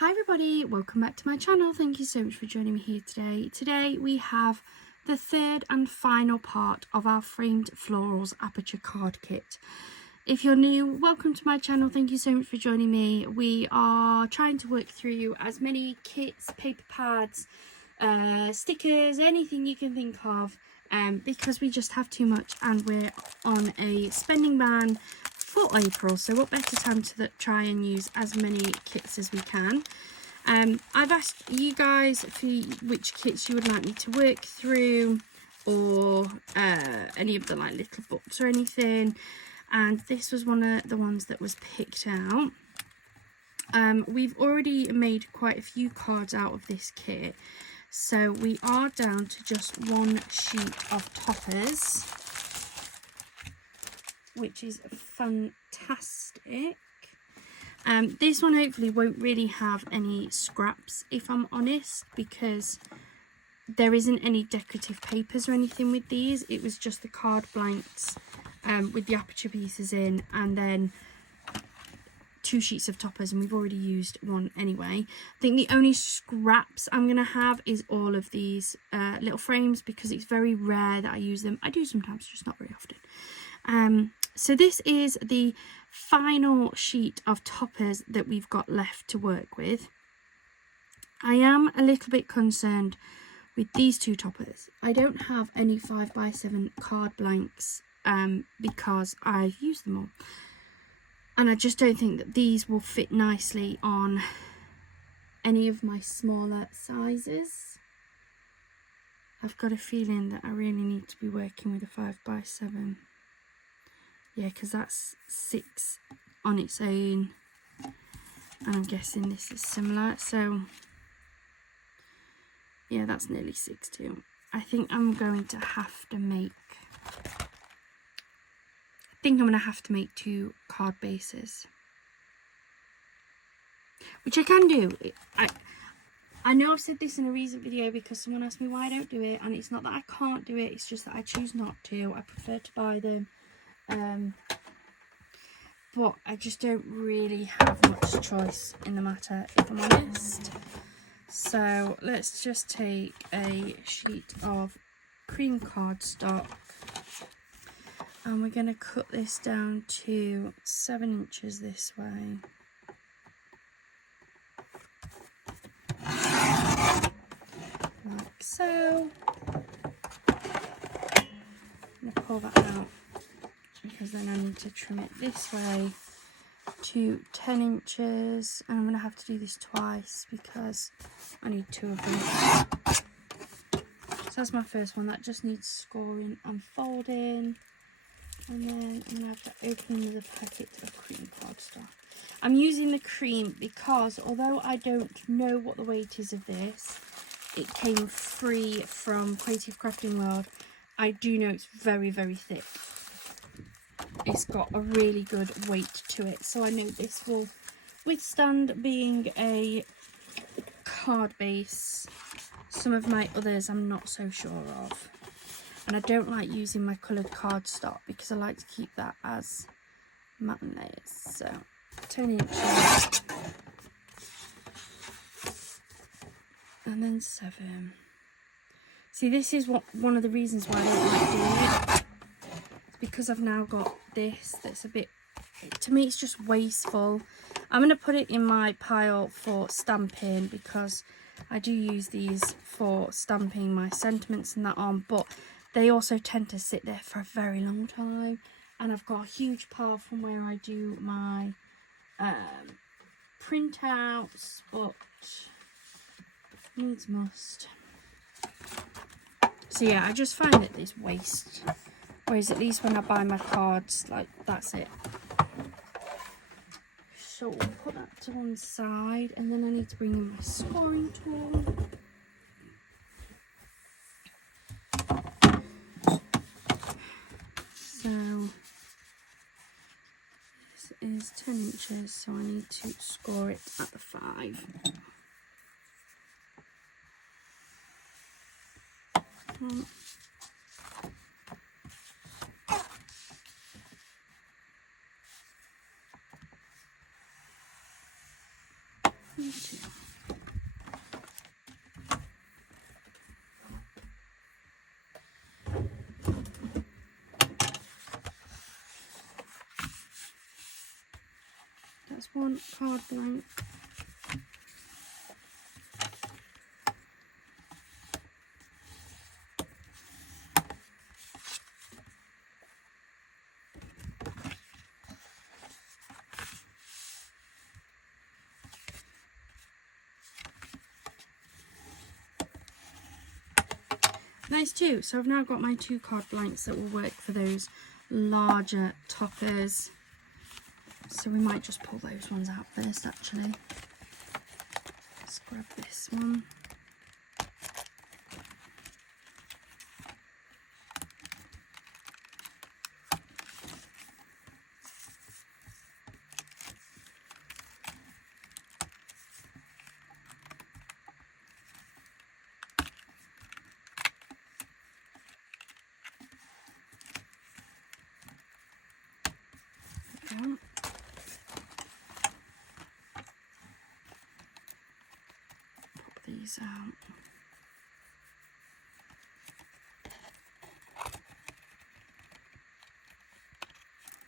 Hi everybody, welcome back to my channel. Thank you so much for joining me here today. Today we have the third and final part of our framed florals aperture card kit. If you're new, welcome to my channel. Thank you so much for joining me. We are trying to work through as many kits, paper pads, stickers, anything you can think of, because we just have too much and we're on a spending ban for April, so what better time to try and use as many kits as we can. I've asked you guys for which kits you would like me to work through, or any of the like little books or anything, and this was one of the ones that was picked out. We've already made quite a few cards out of this kit, so we are down to just one sheet of toppers, which is fantastic. This one hopefully won't really have any scraps, if I'm honest, because there isn't any decorative papers or anything with these. It was just the card blanks with the aperture pieces in, and then 2 sheets of toppers, and we've already used one anyway. I think the only scraps I'm going to have is all of these little frames, because it's very rare that I use them. I do sometimes, just not very often. So this is the final sheet of toppers that we've got left to work with. I am a little bit concerned with these 2 toppers. I don't have any 5x7 card blanks because I've used them all. And I just don't think that these will fit nicely on any of my smaller sizes. I've got a feeling that I really need to be working with a 5x7. Yeah, because that's 6 on its own, and I'm guessing this is similar, so yeah, that's nearly 6 too. I think I'm going to have to make, 2 card bases, which I can do. I know I've said this in a recent video because someone asked me why I don't do it, and it's not that I can't do it, it's just that I choose not to. I prefer to buy them. But I just don't really have much choice in the matter, if I'm honest. So let's just take a sheet of cream cardstock, and we're going to cut this down to 7 inches this way. Like so. I'm going to pull that out, because then I need to trim it this way to 10 inches, and I'm going to have to do this twice because I need 2 of them. So that's my first one. That just needs scoring and folding, and then I'm going to have to open another packet of cream cardstock. I'm using the cream because although I don't know what the weight is of this, it came free from Creative Crafting World. I do know it's very, very thick. It's got a really good weight to it, so I know this will withstand being a card base. Some of my others I'm not so sure of, and I don't like using my coloured cardstock because I like to keep that as matte layers. So 10 inches, and then 7. See, this is one of the reasons why I don't like doing it. Because I've now got this that's a bit, to me it's just wasteful. I'm going to put it in my pile for stamping, because I do use these for stamping my sentiments and that on, but they also tend to sit there for a very long time, and I've got a huge pile from where I do my printouts, but needs must. So yeah, I just find that it's waste. Whereas at least when I buy my cards, like, that's it. So we'll put that to one side, and then I need to bring in my scoring tool. So this is 10 inches, so I need to score it at the 5. These two. That's one card blank. Nice too. So I've now got my 2 card blanks that will work for those larger toppers. So we might just pull those ones out first actually. Let's grab this one. There we go. Pop these out.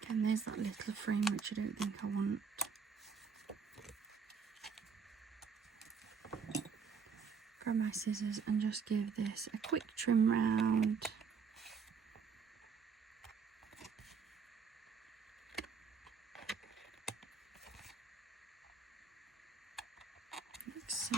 Again, there's that little frame which I don't think I want. Grab my scissors and just give this a quick trim round. Like so.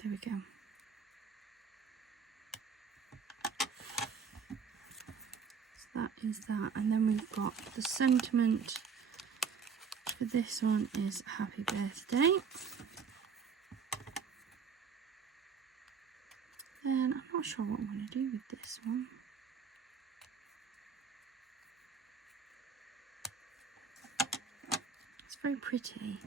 There we go. So that is that, and then we've got the sentiment for this one is happy birthday. Then I'm not sure what I'm going to do with this one. It's very pretty.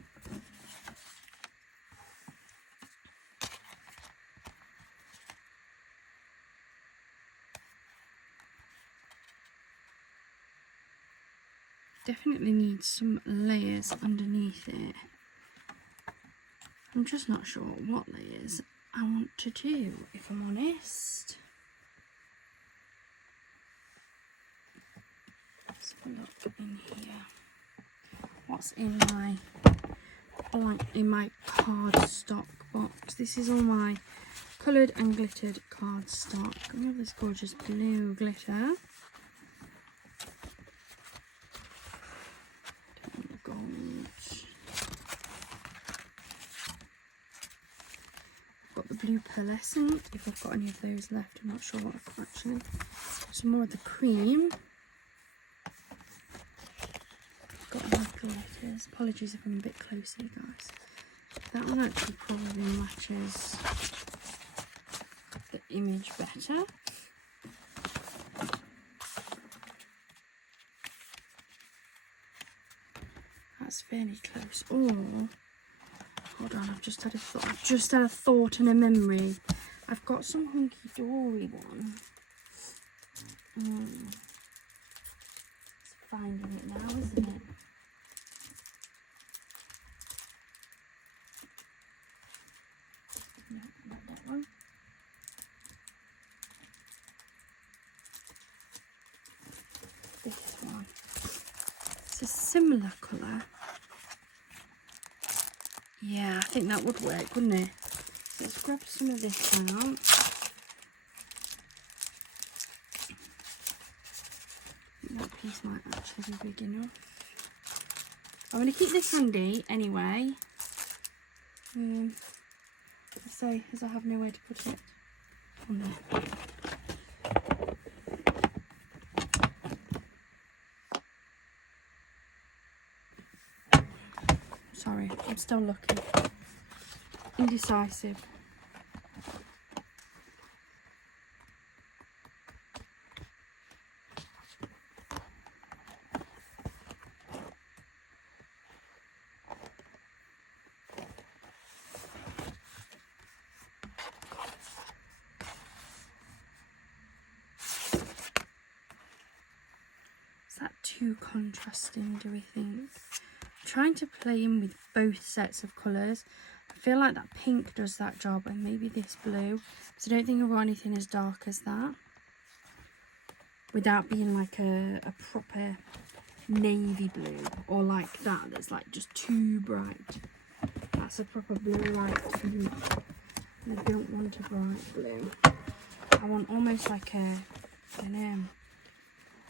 Definitely needs some layers underneath it. I'm just not sure what layers I want to do, if I'm honest. Let's have a look in here. What's in my cardstock box? This is all my coloured and glittered cardstock. We have this gorgeous blue glitter. Got the blue pearlescent, if I've got any of those left. I'm not sure what I've got actually. Some more of the cream. Got my glitters. Apologies if I'm a bit close here, guys. That one actually probably matches the image better. That's fairly close. Or hold on, I've just had a thought and a memory. I've got some Hunkydory one. It's finding it now, isn't it? No, not that one. This one. It's a similar colour. Yeah, I think that would work, wouldn't it? So let's grab some of this out. That piece might actually be big enough. I'm going to keep this handy anyway. Say, as I have nowhere to put it on there. Sorry, I'm still looking. Indecisive. Is that too contrasting, do we think? I'm trying to play in with both sets of colours. I feel like that pink does that job, and maybe this blue, because I don't think I've got anything as dark as that without being like a proper navy blue, or like that that's like just too bright. That's a proper blue like pink. I don't want a bright blue. I want almost like a, I don't know,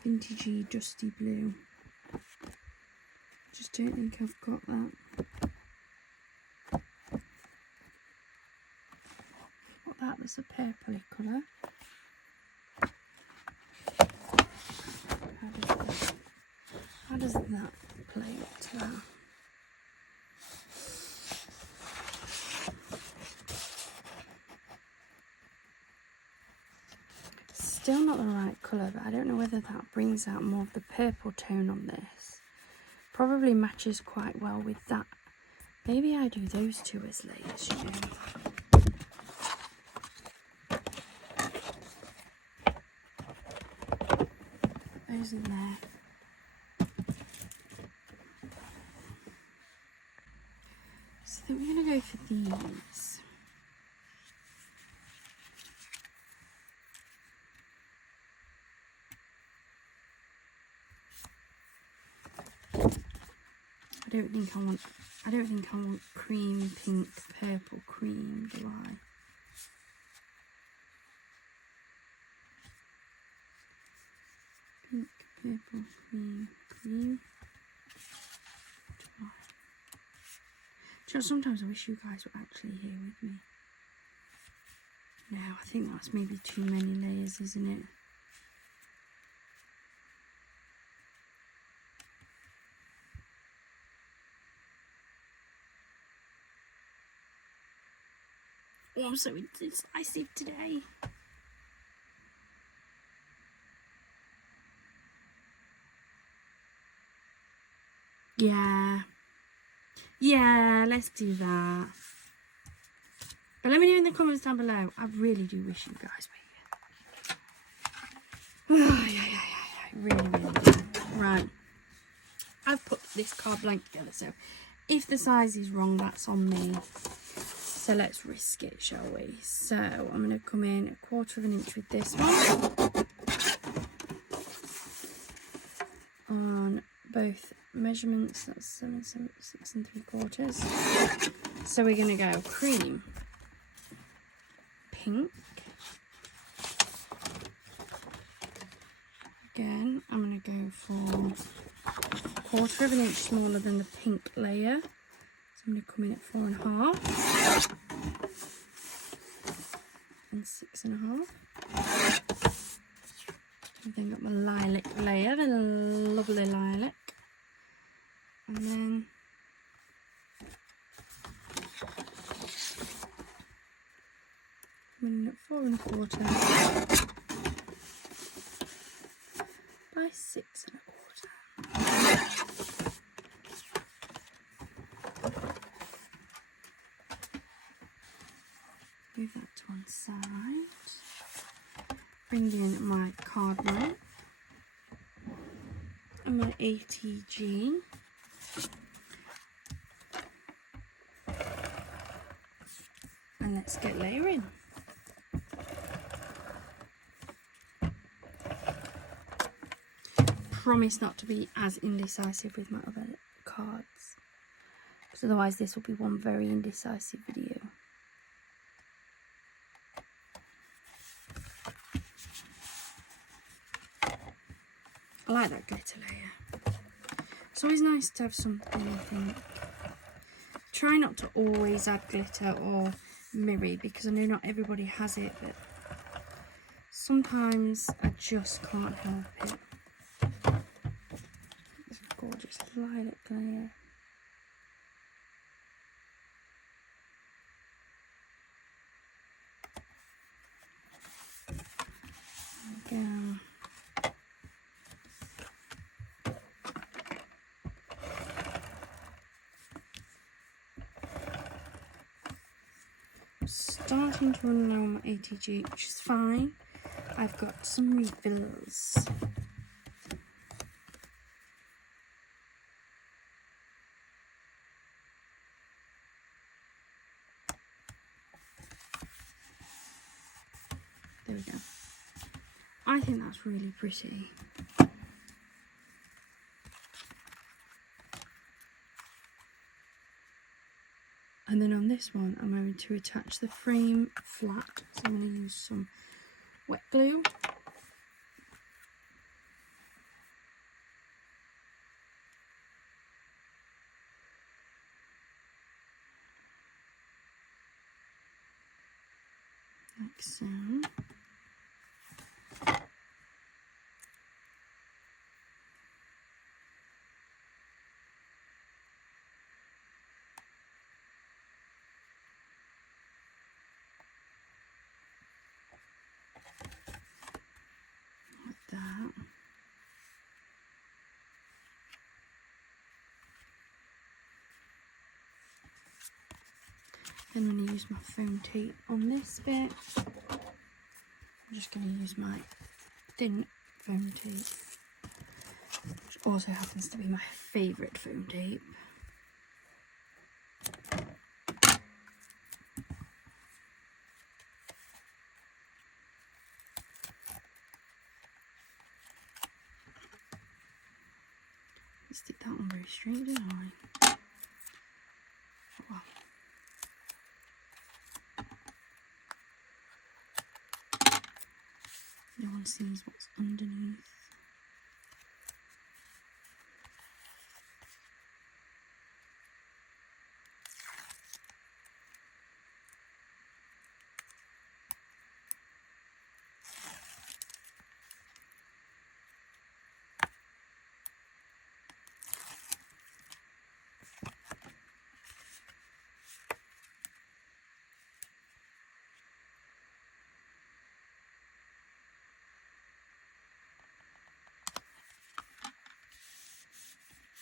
vintagey dusty blue. Just don't think I've got that. What that was a purpley colour. How does that play up to that? Still not the right colour, but I don't know whether that brings out more of the purple tone on this. Probably matches quite well with that. Maybe I do those two as layers, you know. Those in there. So I think we're going to go for these. I don't think I want cream, pink, purple, cream, do I? Pink, purple, cream, cream. Do I? Do you know, sometimes I wish you guys were actually here with me. No, I think that's maybe too many layers, isn't it? Oh, I'm so indecisive today. Yeah, let's do that. But let me know in the comments down below. I really do wish you guys were here. Oh, yeah. Really do. Right. I've put this card blank together, so if the size is wrong, that's on me. So let's risk it, shall we? So I'm going to come in 1/4 of an inch with this one. On both measurements, that's 7, 6 3/4. So we're going to go cream, pink. Again, I'm going to go for 1/4 of an inch smaller than the pink layer. So I'm going to come in at 4.5 and 6.5. I've then got my lilac layer, the lovely lilac. And then I'm in at 4.25 by 6.25. Move that to one side. Bring in my cardboard and my ATG. And let's get layering. Promise not to be as indecisive with my other cards, because otherwise this will be one very indecisive video. I like that glitter layer. It's always nice to have something, I think. Try not to always add glitter or mirror, because I know not everybody has it, but sometimes I just can't help it. It's a gorgeous lilac layer. starting to run low on my ATG, which is fine. I've got some refills. There we go. I think that's really pretty. And then on this one, I'm going to attach the frame flat. So I'm going to use some wet glue. Like so. Like that. Then I'm going to use my foam tape on this bit. I'm just going to use my thin foam tape, which also happens to be my favourite foam tape. I stick that one very straight, didn't I? Oh, well. No one sees what's underneath.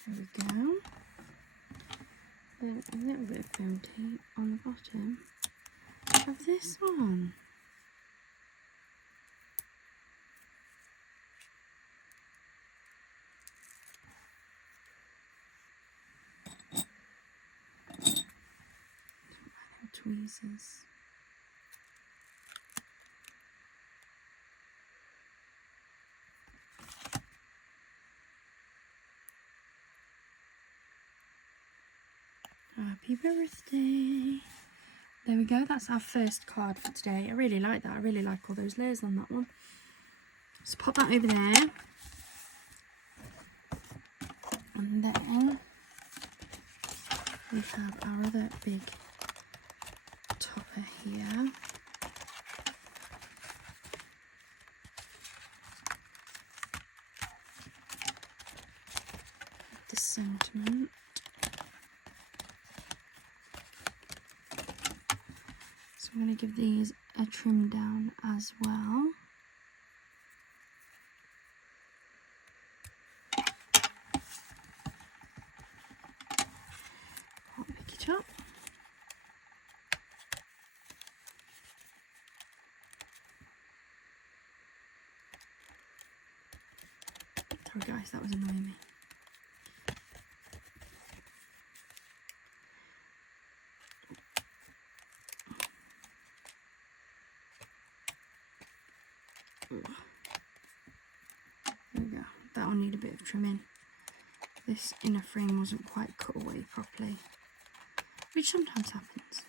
There we go. Then a little bit of foam tape on the bottom of this one. Tweezers. Happy birthday. There we go, that's our first card for today. I really like that. I really like all those layers on that one. So pop that over there. And then we have our other big topper here. The sentiment. So I'm going to give these a trim down as well. I'll pick it up. Sorry guys, that was annoying me. There we go. That'll need a bit of trimming. This inner frame wasn't quite cut away properly, which sometimes happens.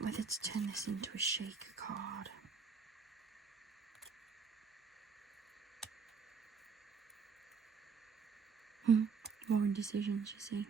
Whether to turn this into a shaker card. More indecisions, you see.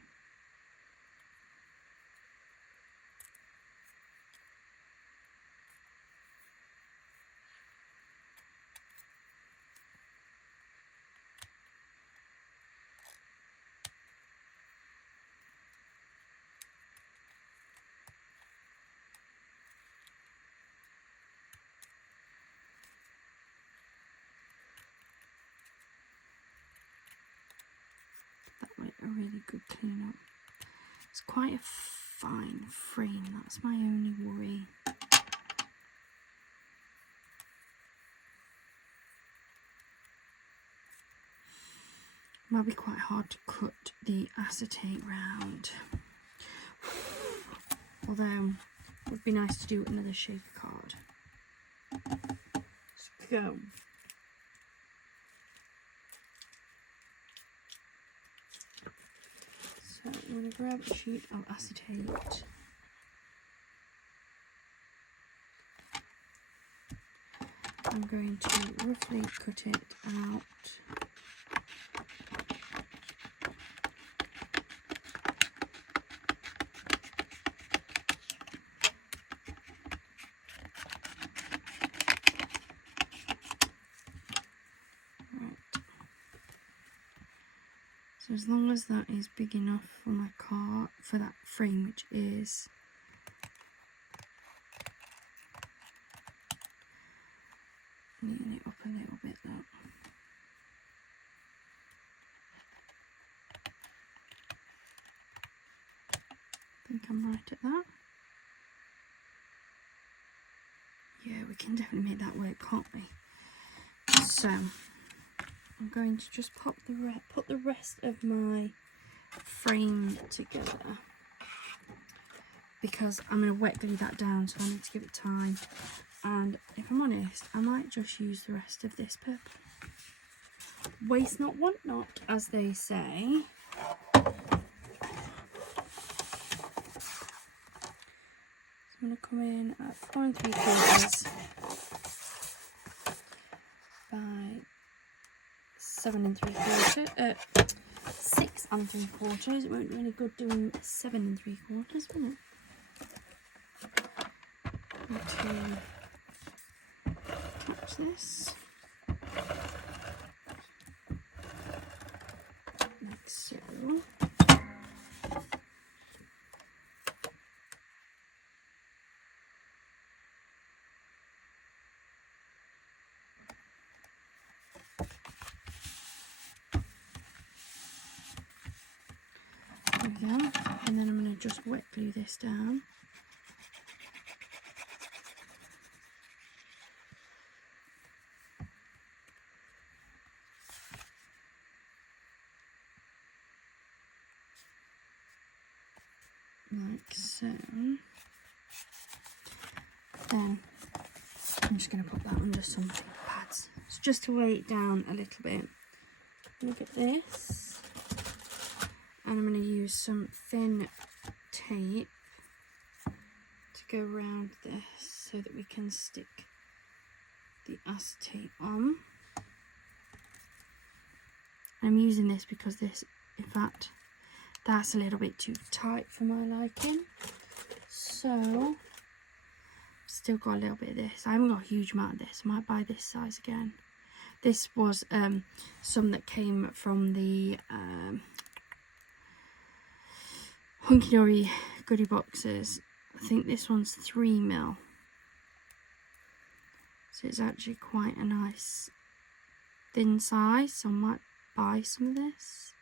a really good clean up. It's quite a fine frame, that's my only worry. Might be quite hard to cut the acetate round. Although, it would be nice to do another shaker card. Let's go. So I'm going to grab a sheet of acetate. I'm going to roughly cut it out. So as long as that is big enough for my card, for that frame, which is neaten it up a little bit, look. I think I'm right at that. Yeah, we can definitely make that work, can't we? So I'm going to just put the rest of my frame together, because I'm going to wet glue that down, so I need to give it time. And if I'm honest, I might just use the rest of this purple. Waste not, want not, as they say. So I'm going to come in at 4 3/4 by 7 3/4. 6 3/4. It won't do any good doing 7 3/4, will it? Okay. Catch this like so. There we go, and then I'm going to just wet glue this down. Like so. Then I'm just going to put that under some pads. It's just to weigh it down a little bit. Look at this. And I'm going to use some thin tape to go around this so that we can stick the acetate on. I'm using this because this, in fact, that's a little bit too tight for my liking. So, still got a little bit of this. I haven't got a huge amount of this. I might buy this size again. This was some that came from the Hunkydory goodie boxes. I think this one's 3mm. So it's actually quite a nice thin size. So I might buy some of this.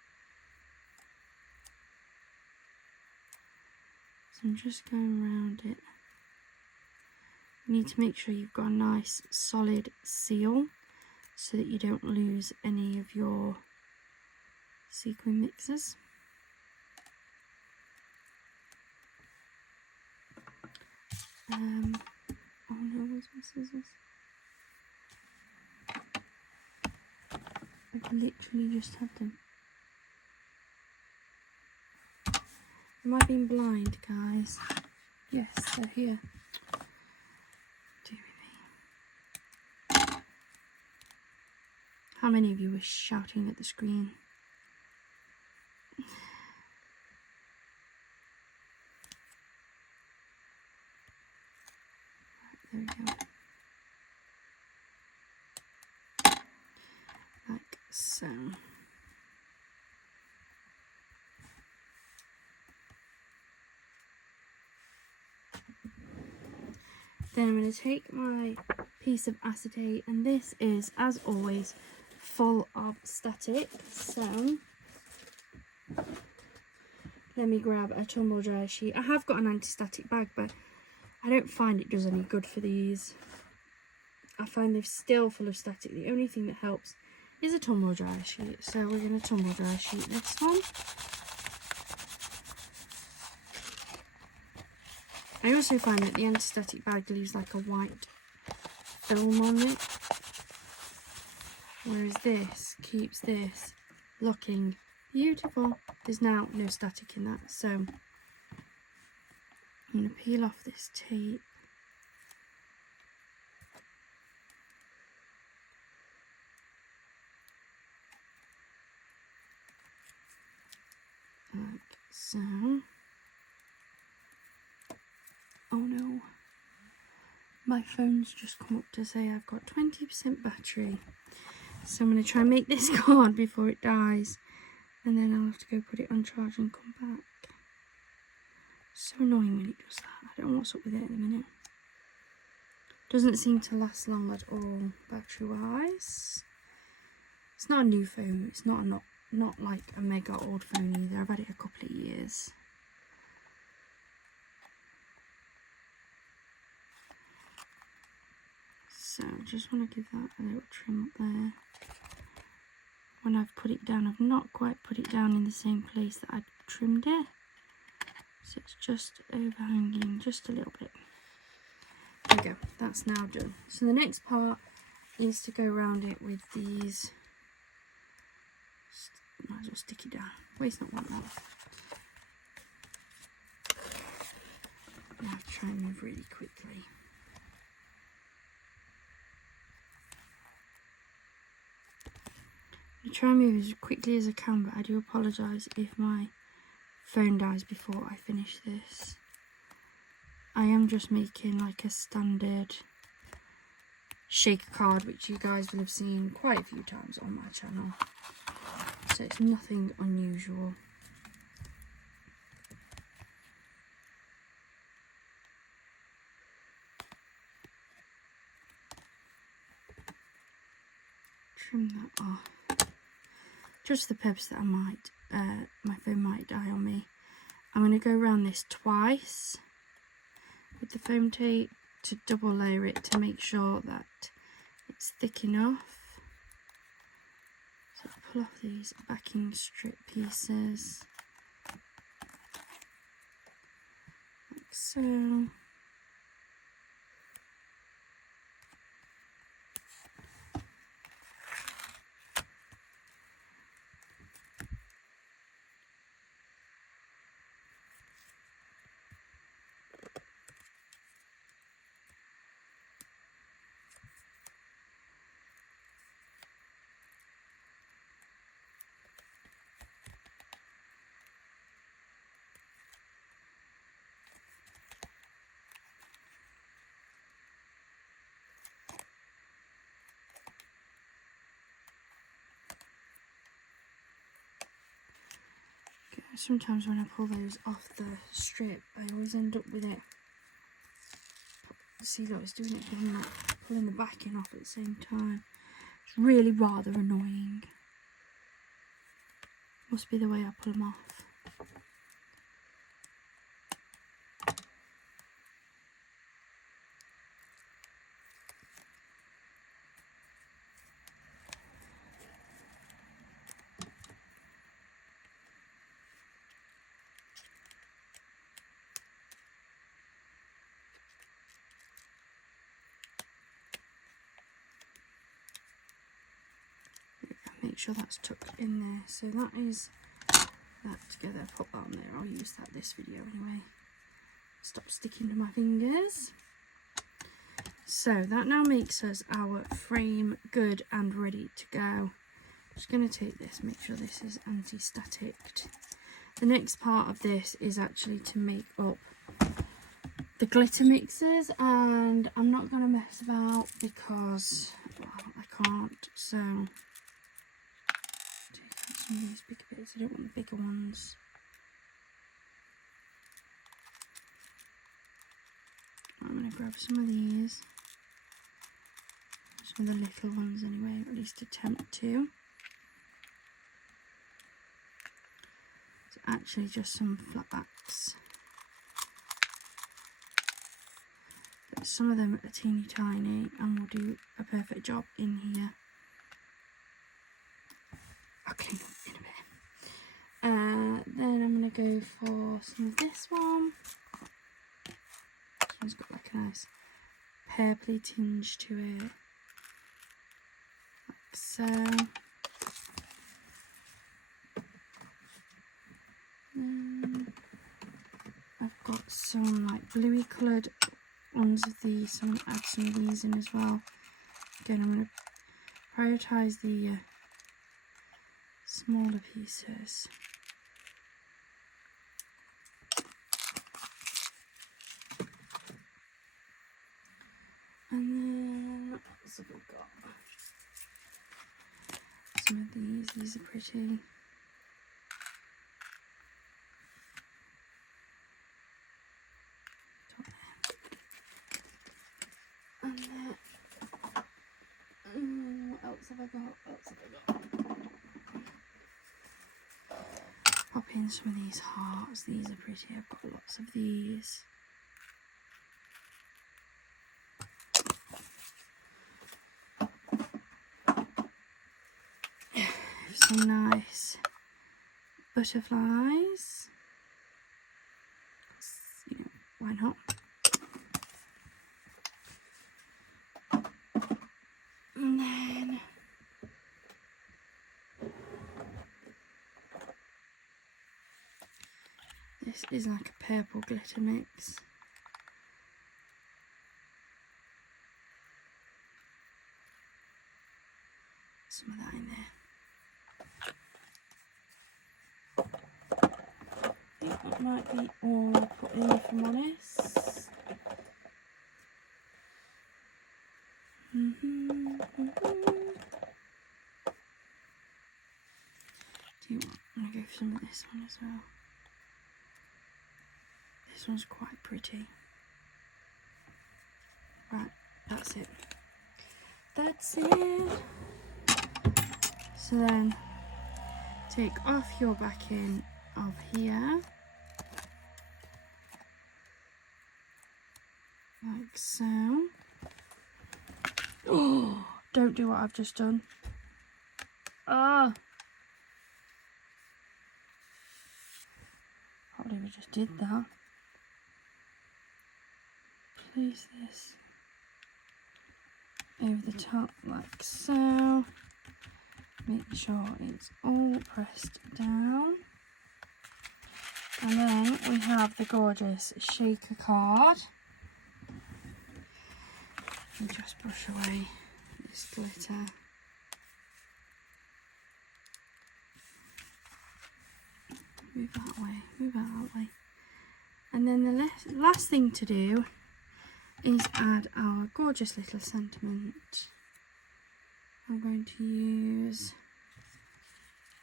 So I'm just going around it. You need to make sure you've got a nice solid seal so that you don't lose any of your sequin mixes. Oh no, where's my scissors? I've literally just had them. Am I being blind, guys? Yes, they're here. Dear me. How many of you were shouting at the screen? There we go. Like so. Then I'm going to take my piece of acetate, and this is, as always, full of static. So I'm let me grab a tumble dryer sheet. I have got an anti-static bag, but I don't find it does any good for these. I find they're still full of static. The only thing that helps is a tumble dryer sheet. So we're going to tumble dryer sheet this one. I also find that the anti-static bag leaves like a white film on it, whereas this keeps this looking beautiful. There's now no static in that, so I'm going to peel off this tape. Like so. Oh no, my phone's just come up to say I've got 20% battery. So I'm going to try and make this card before it dies. And then I'll have to go put it on charge and come back. So annoying when it does that. I don't know what's up with it at the minute. Doesn't seem to last long at all, battery wise. It's not a new phone. It's not like a mega old phone either. I've had it a couple of years. So I just want to give that a little trim up there. When I've put it down, I've not quite put it down in the same place that I trimmed it. So it's just overhanging just a little bit. There we go, that's now done. So the next part is to go around it with these. Might as well stick it down. Waste not, want that. I have to try and move really quickly. I try and move as quickly as I can, but I do apologise if my phone dies before I finish this. I am just making like a standard shaker card, which you guys will have seen quite a few times on my channel. So it's nothing unusual. Trim that off. Just for the purpose that I might, my phone might die on me. I'm going to go around this twice with the foam tape to double layer it to make sure that it's thick enough. So pull off these backing strip pieces, like so. Sometimes when I pull those off the strip, I always end up with it. See, look, it's doing it, pulling the backing off at the same time. It's really rather annoying. Must be the way I pull them off. Make sure that's tucked in there. So that is that together. Put that on there. I'll use that this video anyway. Stop sticking to my fingers. So that now makes us our frame good and ready to go. Just going to take this, make sure this is anti-staticked. The next part of this is actually to make up the glitter mixes, and I'm not going to mess about because, well, I can't. So take out some of these bigger bits. I don't want the bigger ones. I'm going to grab some of these, some of the little ones anyway, or at least attempt to. So actually just some flatbacks. But some of them are teeny tiny and will do a perfect job in here. I'll clean up in a bit. Then I'm going to go for some of this one. This one's got like a nice purpley tinge to it. Like so. I've got some like bluey coloured ones of these, so I'm going to add some of these in as well. Again, I'm going to prioritise the smaller pieces. And then what else have we got? Some of these are pretty. And then, what else have I got? Pop in some of these hearts. These are pretty. I've got lots of these. Some nice butterflies. You know, why not? And then this is like a purple glitter mix. Some of that in there. I think that might be all I put in, if I'm honest. Do you know what? I'm going to go for some of this one as well. This one's quite pretty. Right, that's it. That's it. So then take off your backing of here. Like so. Oh, don't do what I've just done. Ah. Can't believe I just did that. Place this over the top like so. Make sure it's all pressed down. And then we have the gorgeous shaker card. And just brush away this glitter. Move that way, move that way. And then the last thing to do is add our gorgeous little sentiment. I'm going to use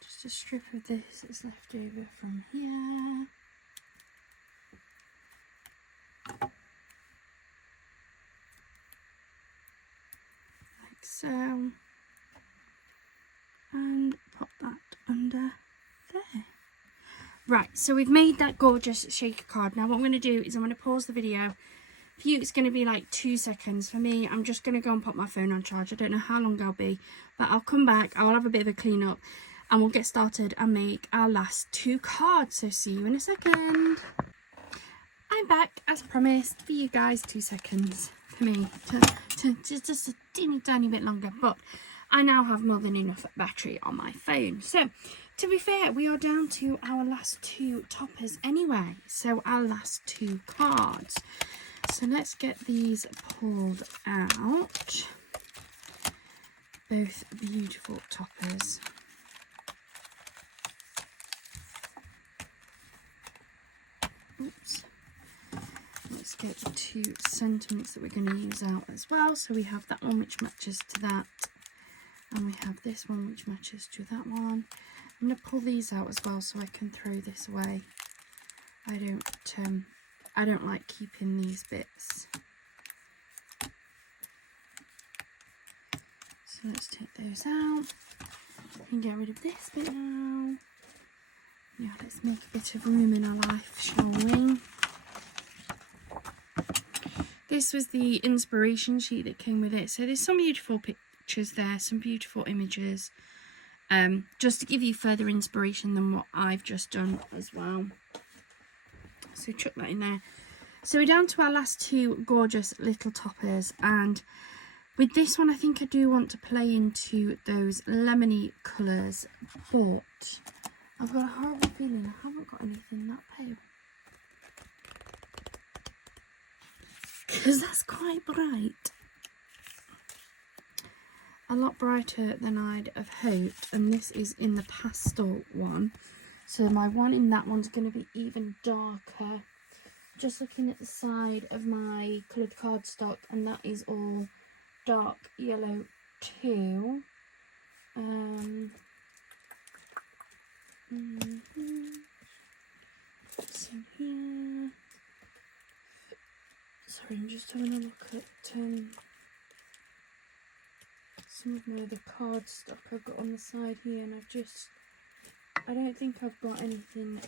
just a strip of this that's left over from here. Like so. And pop that under there. Right, so we've made that gorgeous shaker card. Now what I'm going to do is I'm going to pause the video. For you, it's going to be like 2 seconds. For me, I'm just going to go and pop my phone on charge. I don't know how long I'll be, but I'll come back. I'll have a bit of a clean up and we'll get started and make our last 2 cards. So see you in a second. I'm back as promised for you guys. 2 seconds for me to just a teeny tiny bit longer, but I now have more than enough battery on my phone. So to be fair, we are down to our last 2 toppers anyway. So our last 2 cards. So let's get these pulled out. Both beautiful toppers. Oops. Let's get the 2 sentiments that we're going to use out as well. So we have that one which matches to that. And we have this one which matches to that one. I'm going to pull these out as well so I can throw this away. I don't like keeping these bits. So let's take those out. We can get rid of this bit now. Yeah, let's make a bit of room in our life, shall we? This was the inspiration sheet that came with it. So there's some beautiful pictures there, some beautiful images. Just to give you further inspiration than what I've just done as well. So chuck that in there. So we're down to our last two gorgeous little toppers, and with this one I think I do want to play into those lemony colours, but I've got a horrible feeling I haven't got anything that pale. Because that's quite bright. A lot brighter than I'd have hoped, and this is in the pastel one. So my one in that one's going to be even darker. Just looking at the side of my coloured cardstock, and that is all dark yellow too. So here, sorry, I'm just having a look at some of the cardstock I've got on the side here, and I don't think I've got anything.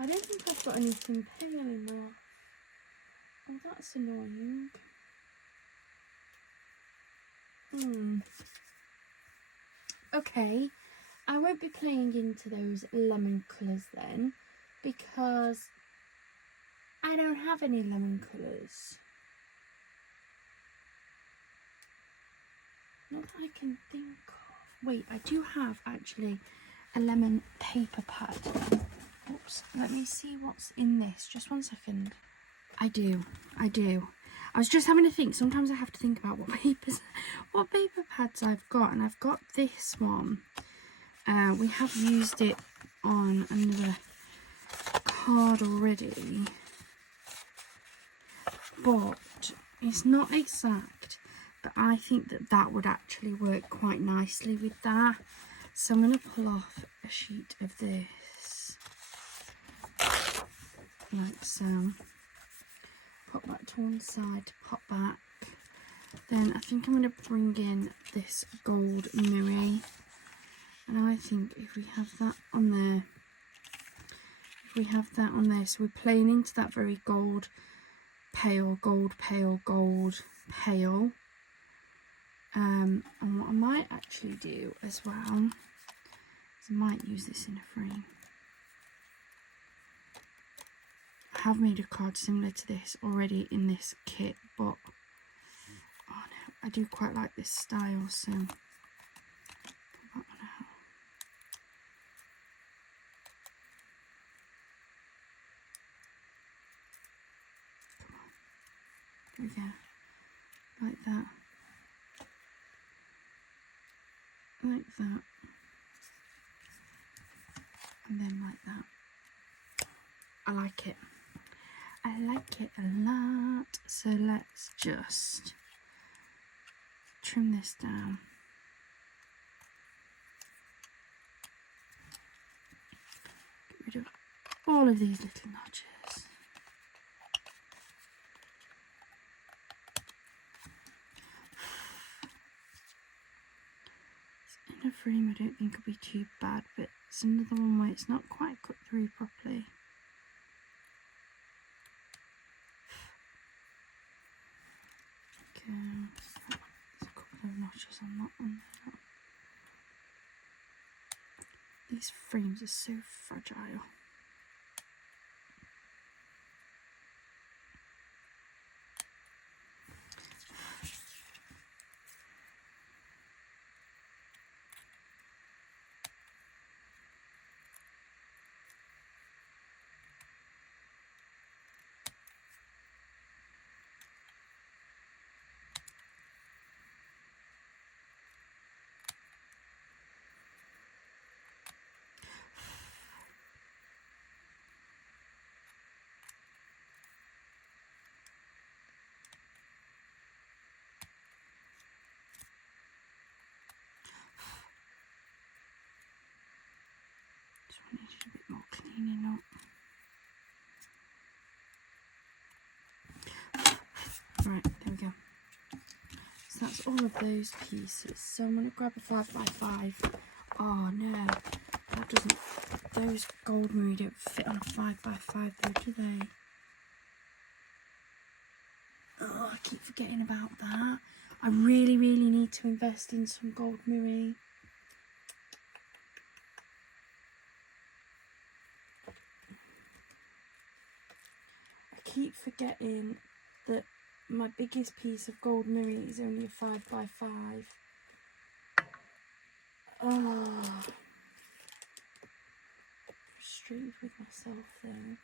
I don't think I've got anything pale enough. Oh, that's annoying. Okay, I won't be playing into those lemon colours then, because I don't have any lemon colours. Not that I can think of. Wait, I do have actually a lemon paper pad. Oops, let me see what's in this. Just one second. I do. I was just having to think. Sometimes I have to think about what paper pads I've got, and I've got this one. We have used it on another card already, but it's not exact. But I think that would actually work quite nicely with that. So I'm going to pull off a sheet of this, like so. Pop that to one side, pop back. Then I think I'm going to bring in this gold mirror. And I think if we have that on there, so we're playing into that very gold, pale, gold, pale, gold, pale. And what I might actually do as well is I might use this in a frame. I have made a card similar to this already in this kit, but oh no, I do quite like this style, so pull that one out. Come on, there we go, like that. Like that, and then like that. I like it. I like it a lot. So let's just trim this down. Get rid of all of these little notches. In a frame I don't think it'll be too bad, but it's another one where it's not quite cut through properly. Okay, there's a couple of notches on that one. These frames are so fragile. Just wanted a bit more cleaning up. Right, there we go. So that's all of those pieces. So I'm going to grab a 5x5. Oh no, doesn't, those gold mirror don't fit on a 5x5 though, do they? Oh, I keep forgetting about that. I really need to invest in some gold mirror. I keep forgetting that my biggest piece of gold mirror is only a 5x5. Oh, frustrated with myself there.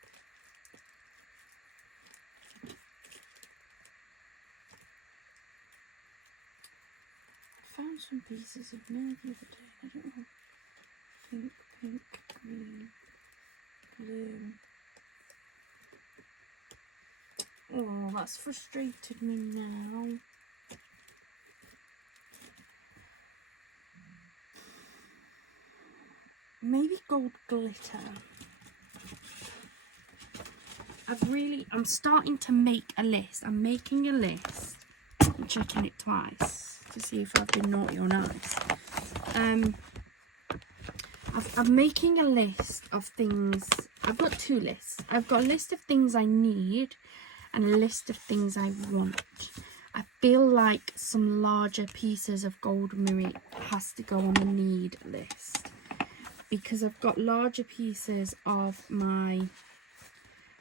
I found some pieces of mirror the other day. I don't know. Pink, green, blue. Oh, that's frustrated me now. Maybe gold glitter. I'm starting to make a list. I'm making a list. I'm checking it twice to see if I've been naughty or nice. I'm making a list of things. I've got two lists. I've got a list of things I need and a list of things I want. I feel like some larger pieces of gold mirror has to go on the need list, because I've got larger pieces of my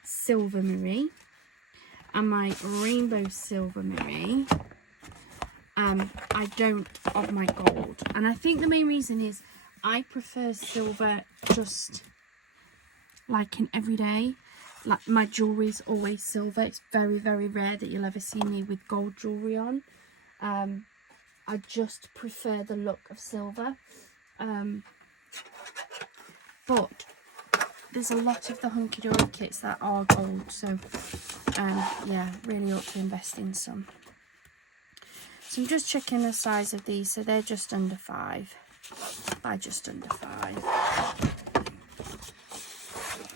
silver mirror and my rainbow silver mirror. I don't of my gold, and I think the main reason is I prefer silver just like in everyday. Like my jewelry is always silver. It's very rare that you'll ever see me with gold jewelry on. I just prefer the look of silver. But there's a lot of the Hunkydory kits that are gold, so yeah, really ought to invest in some. So I'm just checking the size of these. So they're just under 5 by just under 5.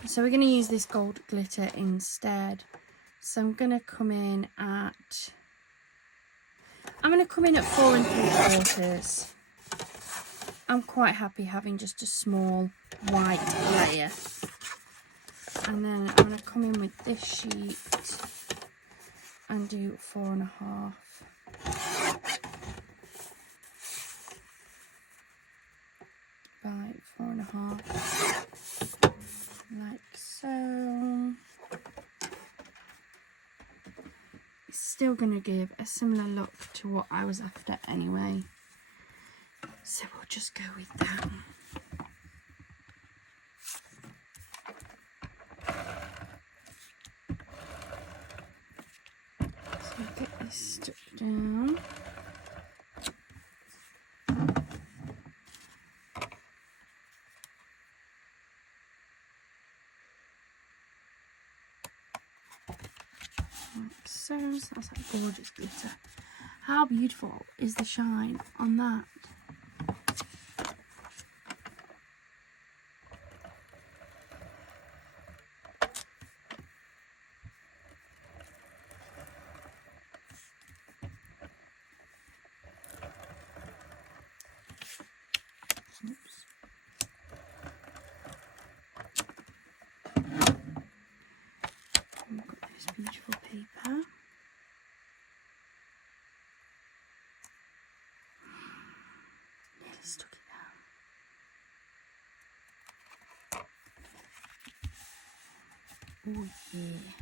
So we're going to use this gold glitter instead. So I'm going to come in at 4 3/4. I'm quite happy having just a small white layer. And then I'm going to come in with this sheet and do 4 1/2. By 4 1/2. Like so. It's still going to give a similar look to what I was after anyway. So we'll just go with that. So get this stuck down. Like so. That's like gorgeous glitter. How beautiful is the shine on that? Oops. We've got this beautiful paper. Nearly stuck it down. Oh yeah,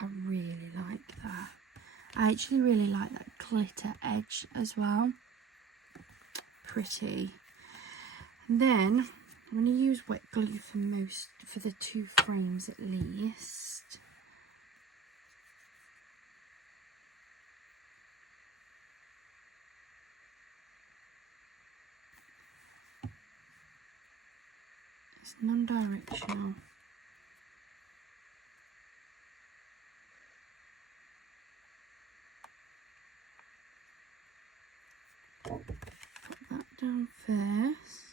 I really like that. I actually really like that glitter edge as well. Pretty. And then I'm going to use wet glue for the 2 frames at least. It's non-directional. Put that down first.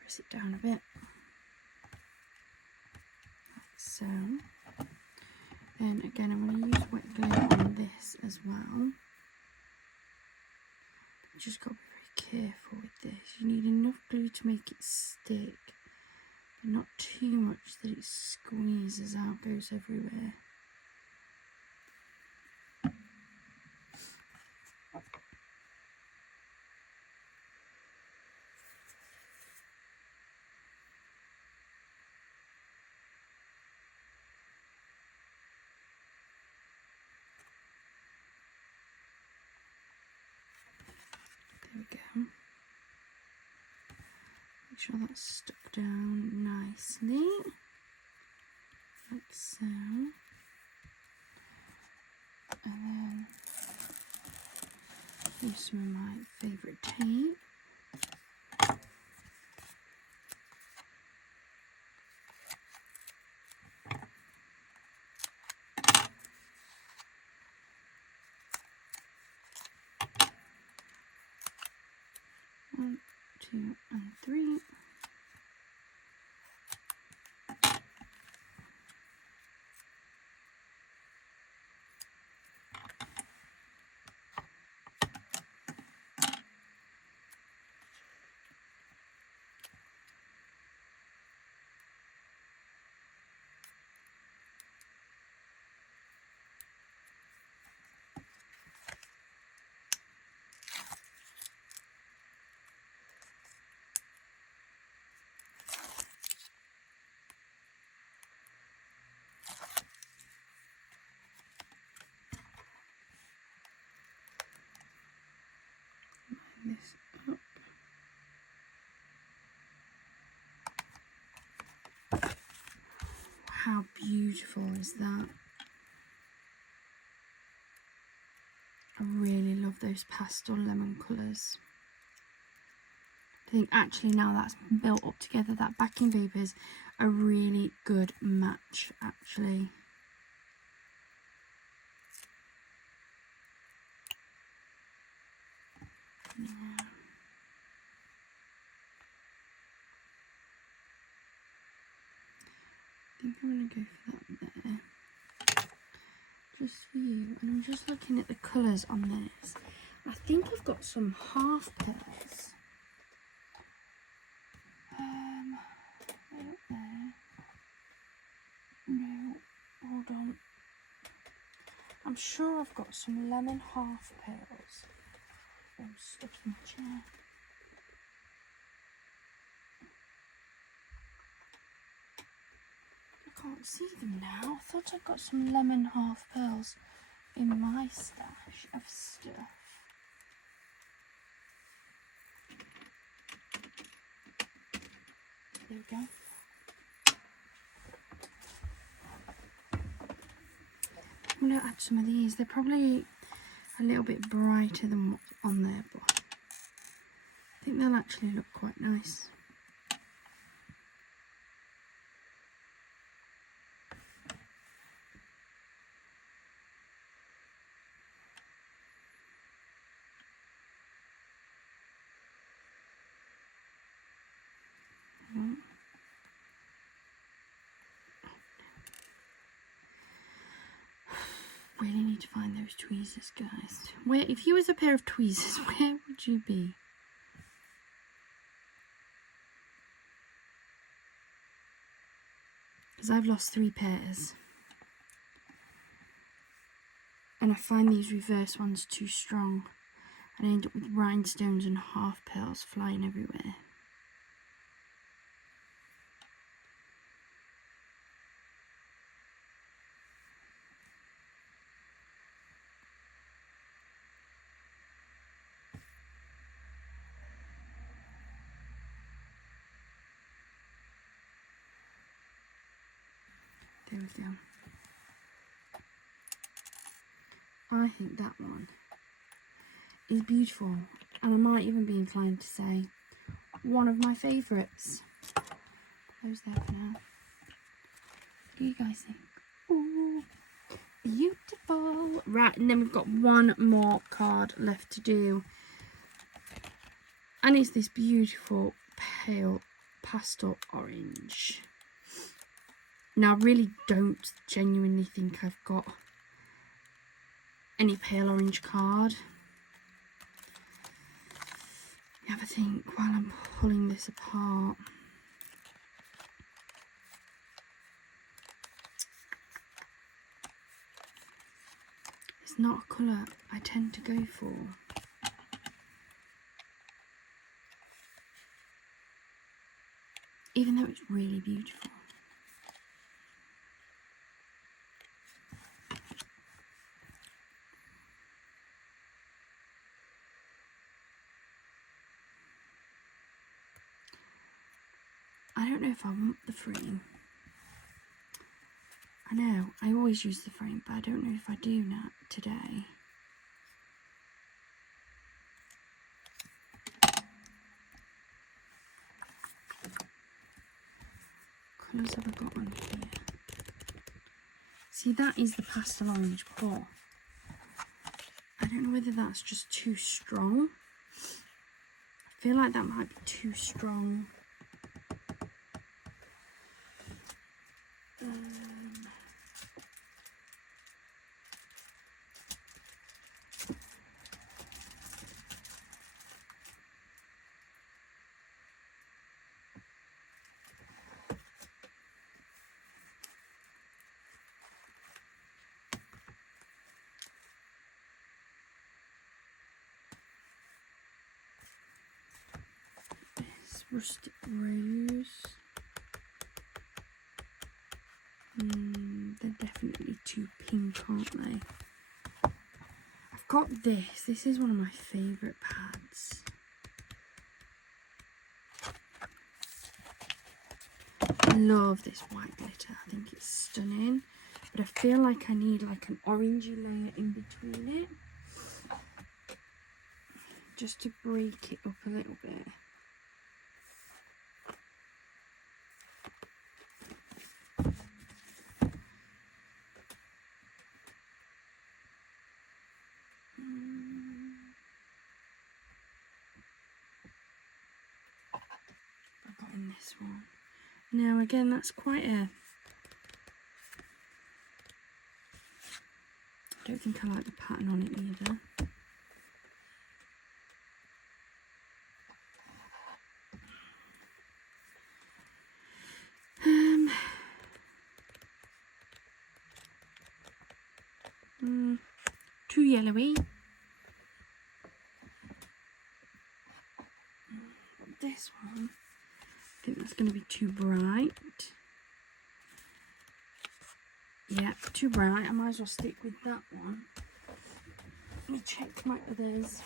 Press it down a bit. Like so. Then again, I'm going to use wet glue on this as well. You just got to be very careful with this. You need enough glue to make it stick, but not too much that it squeezes out, goes everywhere. There we go. Make sure that's stuck down nicely, like so. And then use some of my favourite tape. One, two, and three. Line this up. How beautiful is that? I really love those pastel lemon colours. I think actually now that's built up together, that backing paper is a really good match actually. Yeah. I think I'm going to go for that there. Just for you. And I'm just looking at the colours on this. I think I've got some half pearls. Right up there. No, hold on. I'm sure I've got some lemon half pearls. I'm stuck in my chair. I can't see them now. I thought I'd got some lemon half pearls in my stash of stuff. There we go. I'm going to add some of these. They're probably a little bit brighter than what's on there, but I think they'll actually look quite nice. Really need to find those tweezers, guys. Where, if you was a pair of tweezers, where would you be? Because I've lost 3 pairs. And I find these reverse ones too strong. And I end up with rhinestones and half pearls flying everywhere. There we go. I think that one is beautiful, and I might even be inclined to say one of my favourites. Those there for now. What do you guys think? Ooh, beautiful. Right, and then we've got one more card left to do, and it's this beautiful pale pastel orange. Now, I really don't genuinely think I've got any pale orange card. Have a think while I'm pulling this apart. It's not a colour I tend to go for. Even though it's really beautiful. I don't know if I want the frame. I know, I always use the frame, but I don't know if I do now today. Colours have I got on here? See, that is the pastel orange pot. I don't know whether that's just too strong. I feel like that might be too strong. Rustic rose. They're definitely too pink, aren't they? I've got this. This is one of my favourite pads. I love this white glitter. I think it's stunning. But I feel like I need like an orangey layer in between it. Just to break it up a little bit. I've got in this one. Now again, that's quite a... I don't think I like the pattern on it either. Too yellowy. This one, I think that's going to be too bright. Yeah, too bright. I might as well stick with that one. Let me check my others.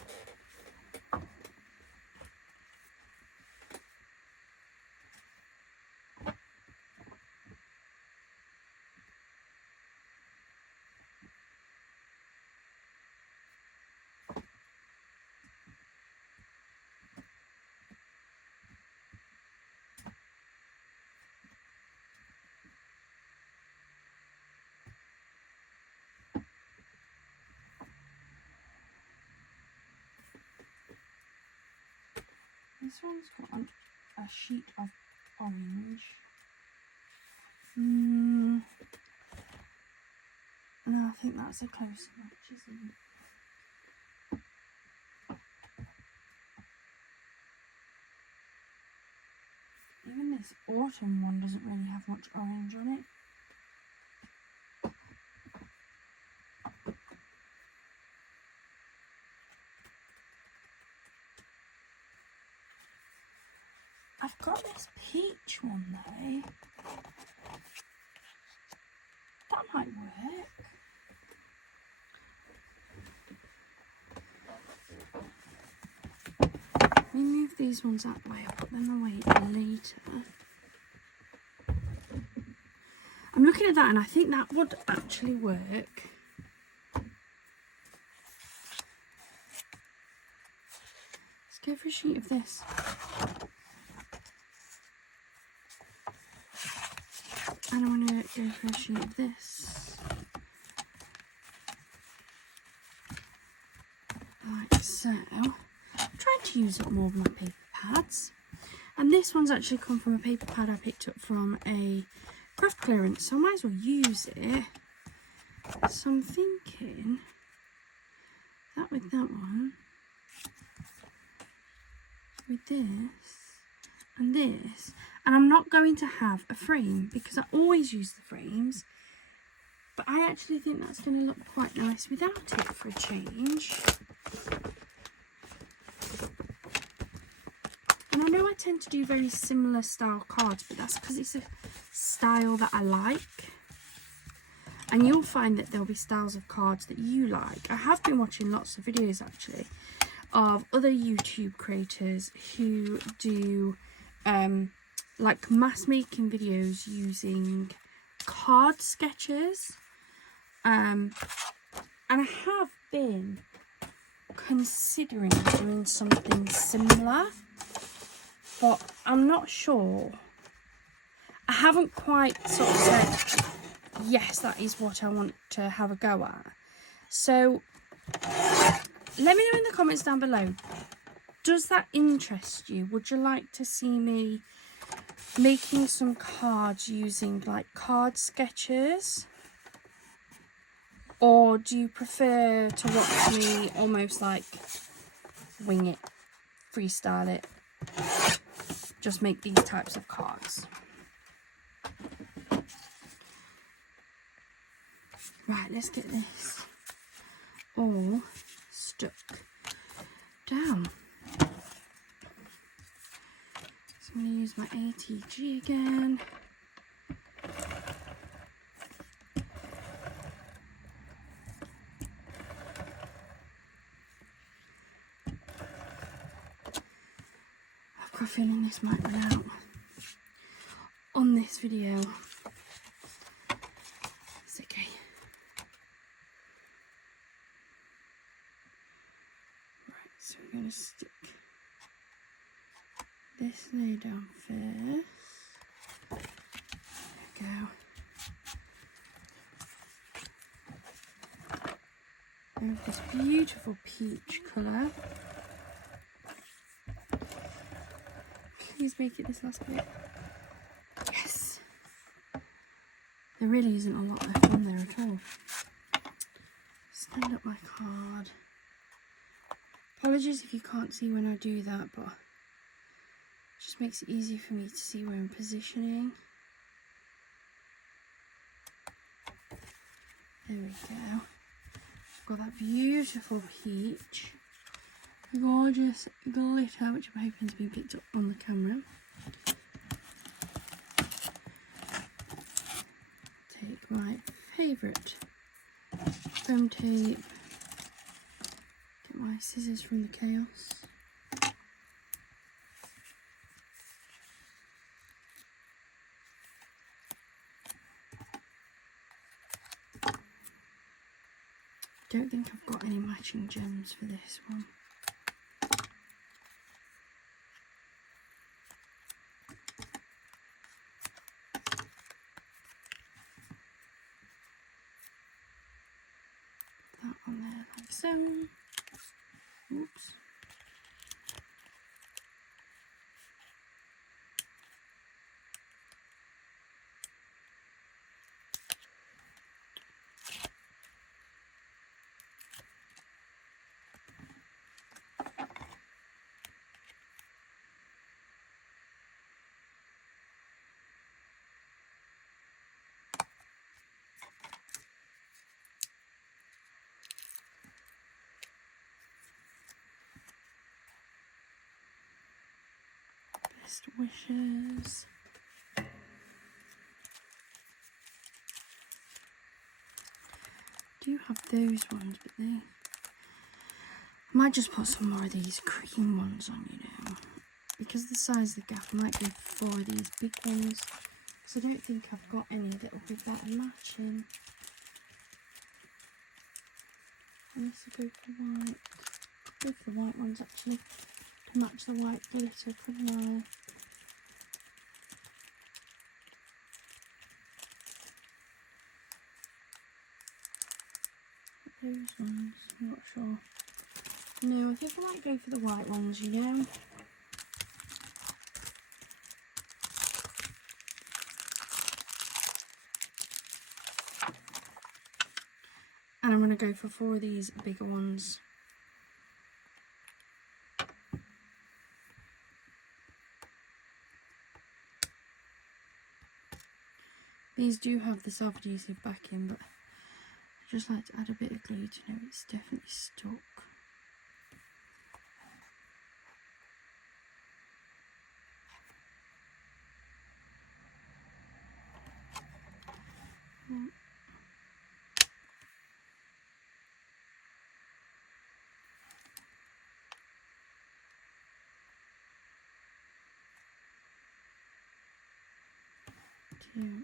This one's got a sheet of orange. No, I think that's a closer match, isn't it? Even this autumn one doesn't really have much orange on it. I've got this peach one though. That might work. Let me move these ones that way. I'll put them away later. I'm looking at that and I think that would actually work. Let's go for a sheet of this. And I want to go for a sheet of this. Like so. I'm trying to use up more of my paper pads. And this one's actually come from a paper pad I picked up from a craft clearance, so I might as well use it. So I'm thinking that with that one. with this and this. And I'm not going to have a frame because I always use the frames. But I actually think that's going to look quite nice without it for a change. And I know I tend to do very similar style cards, but that's because it's a style that I like. And you'll find that there'll be styles of cards that you like. I have been watching lots of videos actually of other YouTube creators who do like mass making videos using card sketches. And I have been considering doing something similar, but I'm not sure. I haven't quite sort of said, yes, that is what I want to have a go at. So let me know in the comments down below, does that interest you? Would you like to see me making some cards using like card sketches? Or do you prefer to watch me almost like wing it, freestyle it, just make these types of cards? Right, let's get this all stuck down. So I'm going to use my ATG again. I've got a feeling this might run out on this video. It's okay. Right, so we're going to stick this layer down first. There we go. We have this beautiful peach colour. Please make it this last bit. Yes! There really isn't a lot left on there at all. Stand up my card. Apologies if you can't see when I do that, but it just makes it easier for me to see where I'm positioning. There we go. I've got that beautiful peach. Gorgeous glitter, which I'm hoping to be picked up on the camera. Take my favourite foam tape. Get my scissors from the chaos. Don't think I've got any matching gems for this one. That on there like so. Oops. Best wishes. Do have those ones, but they might just put some more of these cream ones on, you know, because of the size of the gap. I might go for 4 of these big ones because I don't think I've got any that will be better matching. Unless I go for white. Go for the white ones actually to match the white glitter, couldn't I? Those ones, I'm not sure. No, I think I might go for the white ones, you know. And I'm going to go for 4 of these bigger ones. These do have the self-adhesive backing, but I just like to add a bit of glue to know it's definitely stuck. Two.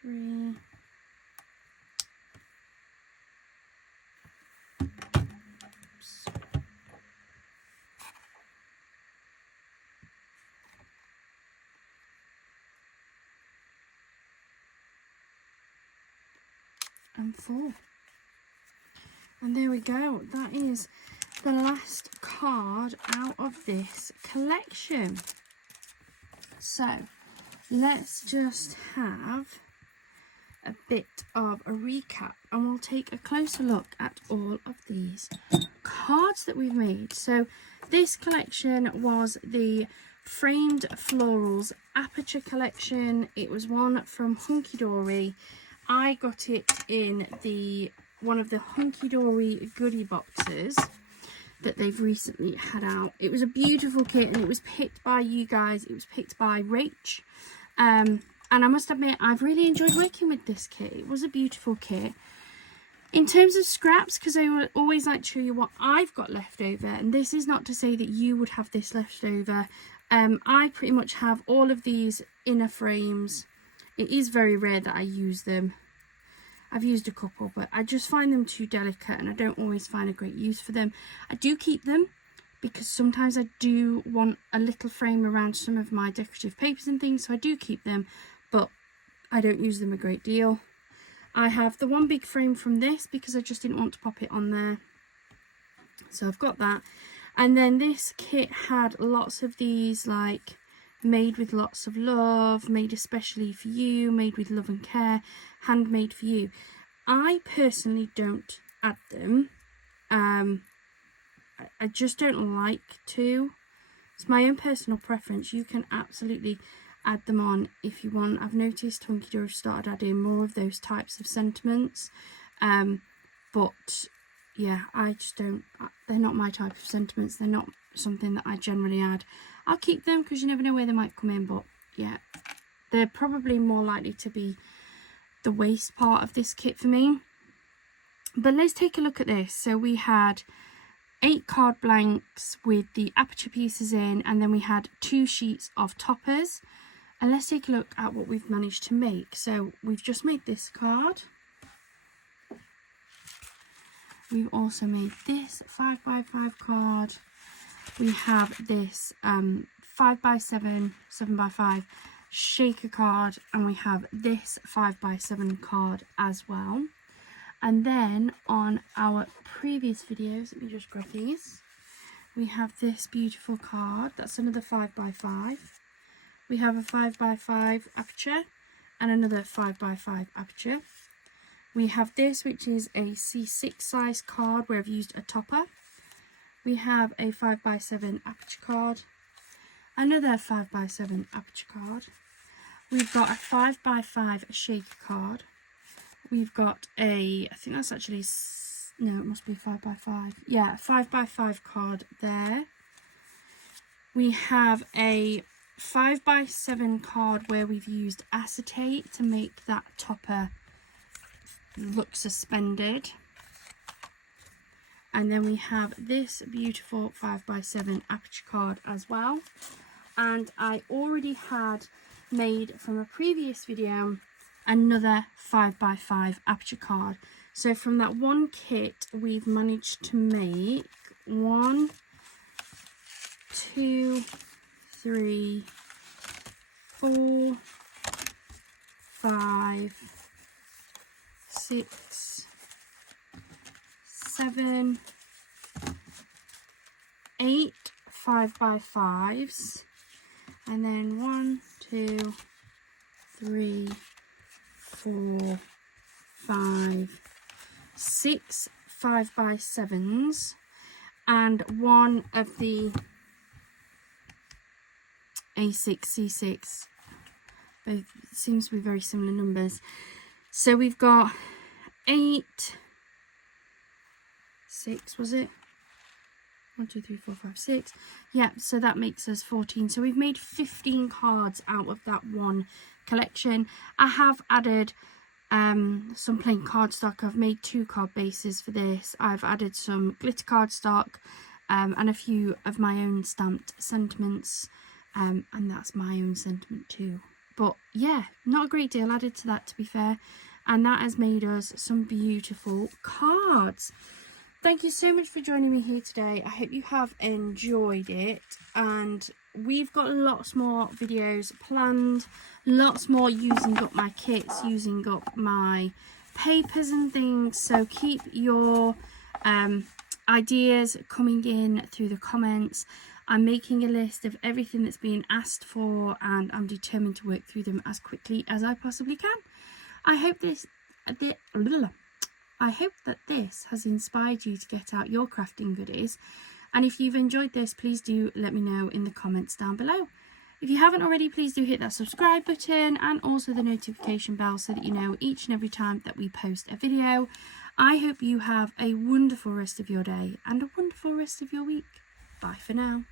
Three. Oops. And 4. And there we go. That is the last card out of this collection. So let's just have a bit of a recap and we'll take a closer look at all of these cards that we've made. So this collection was the Framed Florals Aperture collection. It was one from Hunkydory. I got it in one of the Hunkydory goodie boxes that they've recently had out. It was a beautiful kit and it was picked by you guys. It was picked by Rach. And I must admit, I've really enjoyed working with this kit. It was a beautiful kit. In terms of scraps, because I would always like to show you what I've got left over, and this is not to say that you would have this left over. I pretty much have all of these inner frames. It is very rare that I use them. I've used a couple, but I just find them too delicate and I don't always find a great use for them. I do keep them because sometimes I do want a little frame around some of my decorative papers and things, so I do keep them, but I don't use them a great deal. I have the one big frame from this because I just didn't want to pop it on there. So I've got that. And then this kit had lots of these, like made with lots of love, made especially for you, made with love and care, handmade for you. I personally don't add them. I just don't like to. It's my own personal preference. You can absolutely add them on if you want. I've noticed Hunkydory have started adding more of those types of sentiments. But yeah, I just don't, they're not my type of sentiments. They're not something that I generally add. I'll keep them because you never know where they might come in, but yeah, they're probably more likely to be the waste part of this kit for me. But let's take a look at this. So we had 8 card blanks with the aperture pieces in, and then we had 2 sheets of toppers. And let's take a look at what we've managed to make. So we've just made this card. We've also made this 5x5 card. We have this 5x7, 7x5 shaker card, and we have this 5x7 card as well. And then on our previous videos, let me just grab these. We have this beautiful card. That's another 5x5. We have a 5x5 aperture and another 5x5 aperture. We have this, which is a C6 size card where I've used a topper. We have a 5x7 aperture card, another 5x7 aperture card. We've got a 5x5 shaker card. We've got a, I think that's actually, no, it must be 5x5. Yeah, a 5x5 card there. We have a 5x7 card where we've used acetate to make that topper look suspended. And then we have this beautiful 5x7 aperture card as well. And I already had made from a previous video another 5x5 aperture card. So from that one kit, we've managed to make 1, 2, 3, 4, 5, 6, 7, 8 5x5s, and then 1, 2, 3, 4, 5, 6 5x7s and one of the A6, C6. Both seems to be very similar numbers. So we've got 8, 6 was it? 1, 2, 3, 4, 5, 6. Yeah, so that makes us 14. So we've made 15 cards out of that one collection. I have added some plain cardstock. I've made 2 card bases for this. I've added some glitter cardstock and a few of my own stamped sentiments, and that's my own sentiment too. But yeah, not a great deal added to that, to be fair, and that has made us some beautiful cards. Thank you so much for joining me here today. I hope you have enjoyed it, and we've got lots more videos planned, lots more using up my kits, using up my papers and things. So keep your ideas coming in through the comments. I'm making a list of everything that's being asked for, and I'm determined to work through them as quickly as I possibly can. I hope that this has inspired you to get out your crafting goodies, and if you've enjoyed this, please do let me know in the comments down below. If you haven't already, please do hit that subscribe button and also the notification bell so that you know each and every time that we post a video. I hope you have a wonderful rest of your day and a wonderful rest of your week. Bye for now.